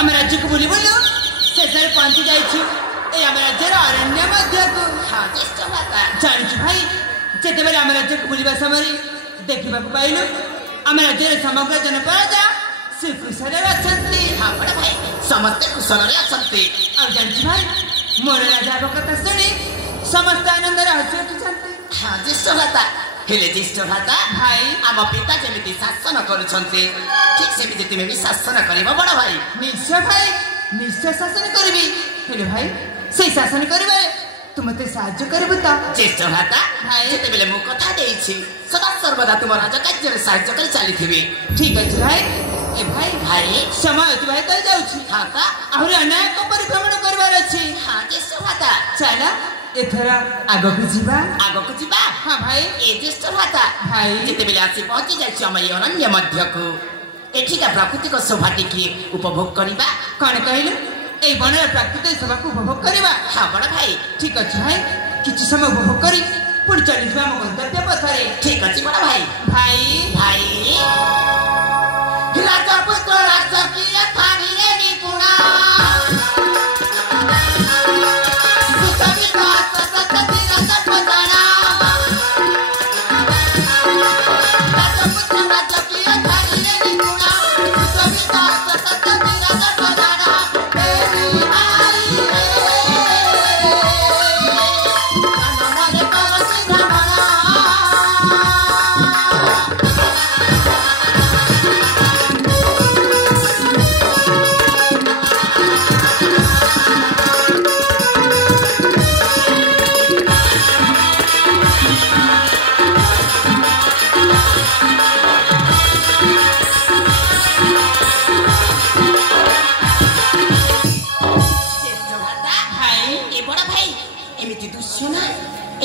आम राज्य को बुली बुलू शेष पहुंची जाइए आम राज्यर अरण्य मध्य को जानी भाई जिते आम राज्य को बुलवा समय देखा पाइलु आम राज्य समग्र जनपद सुकुशल अच्छा भाई समस्ते कुशल अच्छा जानी भाई मोर राजा कथा शुणी समस्त आनंद हसी उठुंट हाँ ज्येष्ठ भ्राता हेले ज्येष्ठ भ्राता भाई आम पिता जमी शासन करुछन्ते ठीक सेमिति तुमे भी शासन करिबो बड़ भाई निश्चय भाई निश्चय शासन करिबी हेले भाई से शासन करिबे तू मते साहाय्य करबो त ज्येष्ठ भ्राता भाई जेते बेले मु कथा देइछि सदा सर्वदा तुम राज कार्य रे साहाय्य करि चलिथिबी ठीक अछि भाई ए भाई भाई समय अतिबाहित हो जाउछि हां का आहुरी अनेक परिभ्रमण करबार अछि हां ज्येष्ठ भ्राता चला एथरा आगो को जीवा हां भाई ए ज्येष्ठ भ्राता भाई जेते बेले आसी पहुंची जाइछि हम ए अरण्य मध्य को एठिका प्राकृतिक शोभा टिके उपभोग करिबा कौन कहलु ए बनर प्राकृतिक शोभा को उपभोग करिबा हां बड़ भाई ठीक अछि भाई किछ समय उपभोग करी पुर चली जबा हम गंतव्य पथरे ठीक अछि बड़ भाई भाई राजा पुत्र राजा की थारी रे निपुणा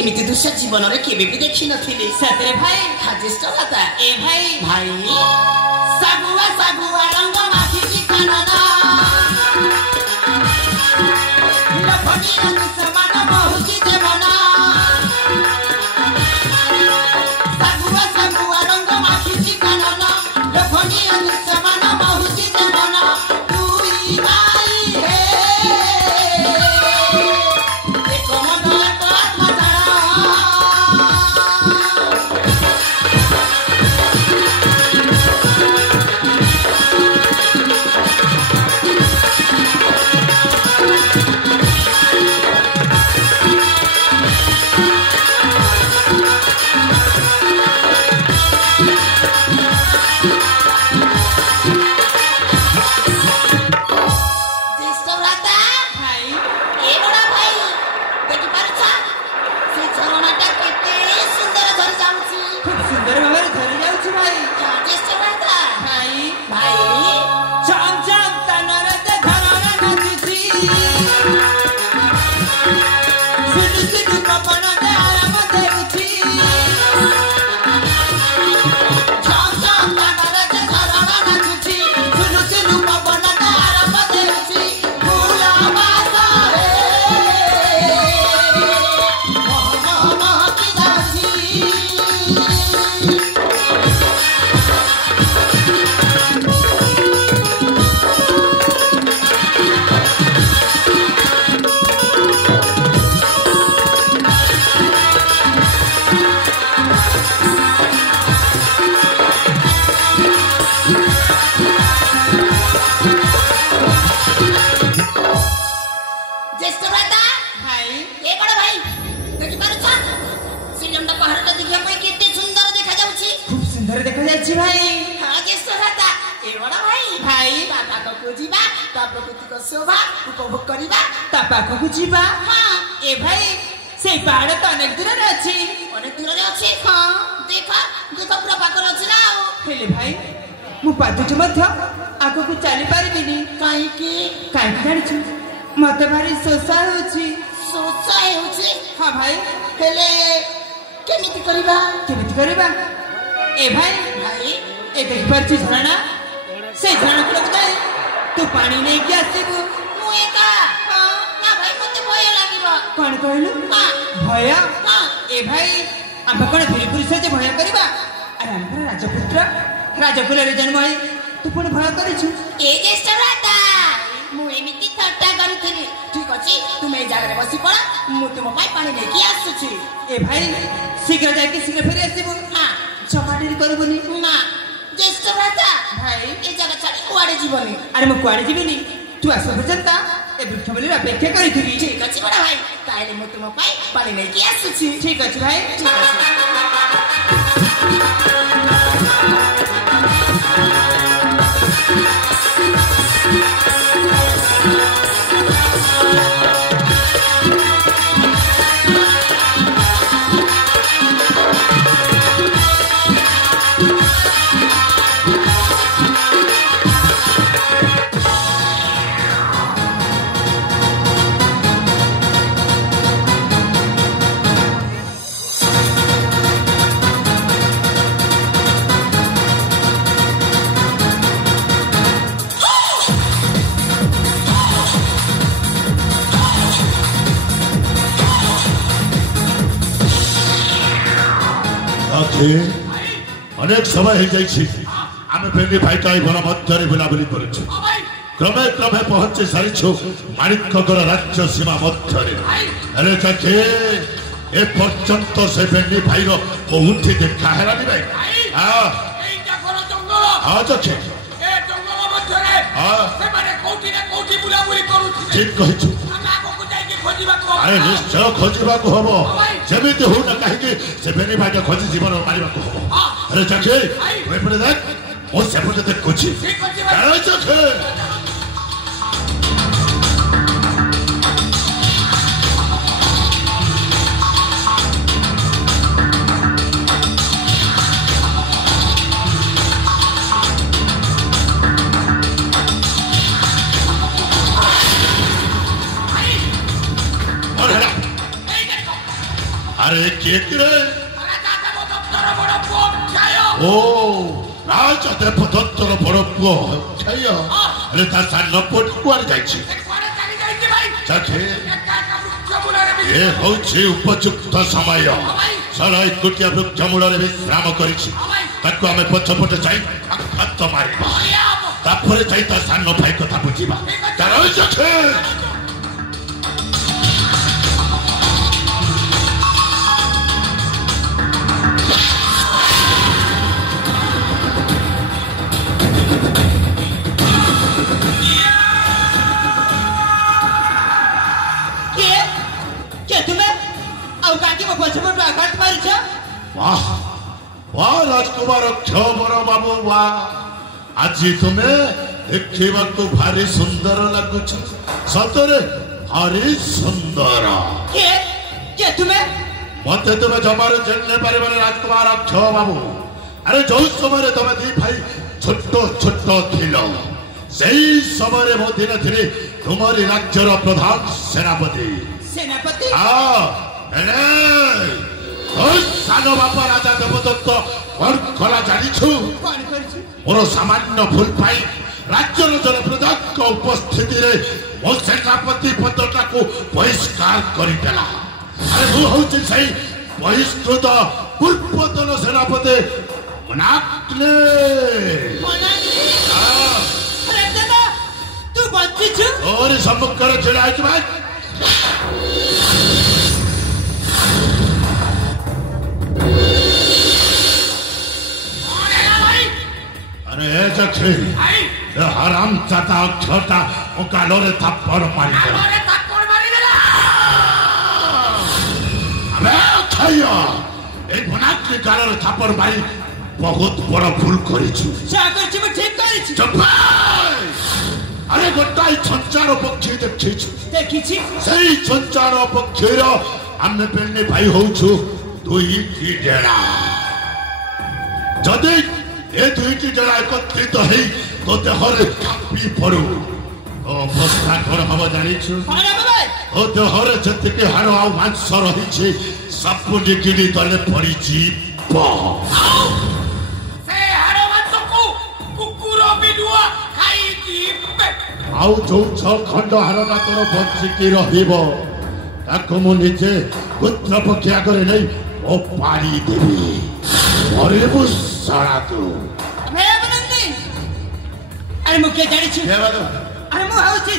एमिति दृश्य जीवन रे केबे भी देखि नथिले सतरे भाई ज्येष्ठ भ्राता ए भाई सागुआ रंग माखी की कानना लफड़ी रंग समान बहुची देवना सागुआ रंग माखी की कानना लफड़ी रंग समान बहुची देवना तुई भाई हे उपभोग करिबा ता पाखकु जीवा हां ए भाई से पहाड़ तो अनेक दूर रे अछि हां देखा पूरा पाकर अछि ना हेले भाई मु पादुच मध्य आगो को चली परिबिनी काई जानि छु मते भारी सोसा होछि हां भाई हेले केमिति करिबा ए भाई ए देख परछि झरना से झरना को लग जाए तू पानी नहीं के आसीबू मु एका ना भाई मते भय लागिबो कोन कहलु भय ए भाई हम कोन फिर पुरुष जे भय करबा अरे हम राजपुत्र राजकुल रे जन्म होई तू पुण भय करिछु ए ज्येष्ठ भ्राता ଜାଗାରେ ବସି ପଡା ମୁଁ ତୁମ ପାଇଁ ପାଣି ନେଇକି ଆସୁଛି ए भाई शीघ्र जाके शीघ्र फेरी आसीबो हां जमा डेरी करबोनी ना ज्येष्ठ भ्राता भाई ए जगह छाड़ी कुआडे जीवनी अरे मु कुआडे जीविनी तू आस पर्यंता ए वृक्ष बोली अपेक्षा करिथिबी ठीक अछि बड़ा भाई ताले मु तुम ପାଇଁ पानी ନେଇକି ଆସୁଛି ठीक अछि भाई ठीक अछि अनेक समय हो जाइए आम पेली भाईटा वन मध्य बुलाबुली कर क्रमे क्रमे पहुंची सारी माणिकगर राज्य सीमा मध्य ए पर्यंत से पेली भाई कौटी देखा है भाई ठीक कही अरे निश्चय खोजा हम जमी हो ना कहीं से बेनी भाई खोजी जीवन मारे हम अरे चखे देख वो सेपटे देखुची चखे अरे ओ राजा देव दत्तर बड़ पुओ अरे तार सान पुओ कुआर जाइए उपयुक्त समय सारा एकुटिया वृक्ष मूल विश्राम कर पछपटे जाई हाथ मारे जाई सान भाई कथा बुझा वाह वाह राजकुमार क्षबर बाबू वाह आज तुम्हें देखा भारी सुंदर लगुच सतरे भारी सुंदर मत तुम्हें जमार जाने पारे राजकुमार क्ष बाबू अरे जो समय तुम्हें दी भाई छोट छोट थिल से समय मो दिन थी तुम्हारी राज्यर प्रधान सेनापति सेनापति सान बापा राजा देवदत्त कौन कला जानिछु मोर सामान्य भूल पाई राज्यर जनप्रजा उपस्थिति रे मो सेनापति पदटा को बहिष्कार करदेला अरे मु होछि सही बहिष्कृत पूर्वतन सेनापति मनाक्ले अरे दादा तू बच्ची छु और सम्मुख कर छिड़ा है भाई अरे जखे हराम चाता छोटा ओकालो रे थप्पड़ मारी दे अबे खाया एक बनाक के गाल रे थप्पड़ मारी बहुत बड़ा भूल करी छु जा कर छु ठीक करी छु चुप अरे गोटाई संचार पक्षी देखी छु सही संचार पक्षी रो हमने पेने भाई हो छु दुई की डेरा जदे ए दुईटी जरा एकत्रित है तो देहरे कापी पड़ू तो अवस्था कौन हम जानी छु ओ देहरे जतिके हाड़ आ मांस रही छे सब निकिली तले पड़ी जीव से हाड़ मांस को कुकुर बिलुआ खाई जीव आउ जो छ खंड हाड़टा तोर बंचिकी रहिबो ताको मु निजे पुत्र पक्ष आगे नहीं ओ पारी देवी अरे वो सारा तू मैं बनंदी अरे मुके जानी छु अरे मु हाउ छी